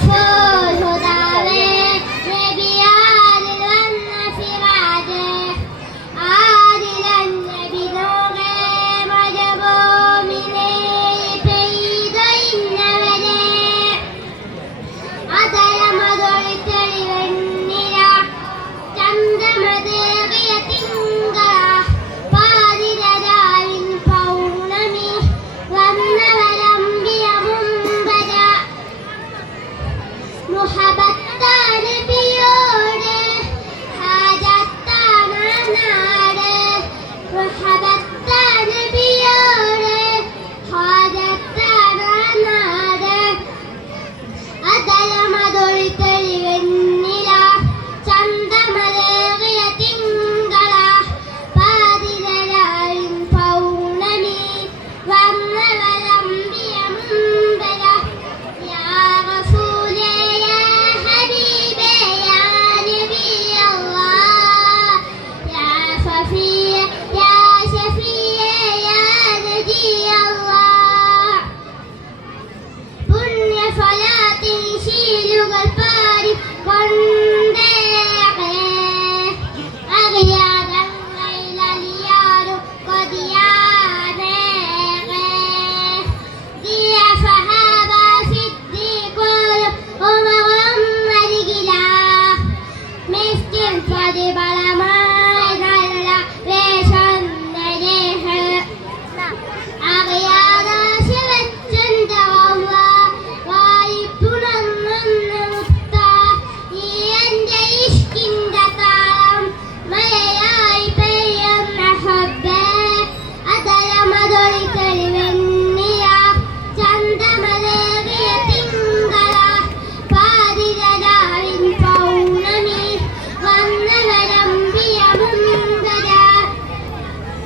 Oh. মোহাবাত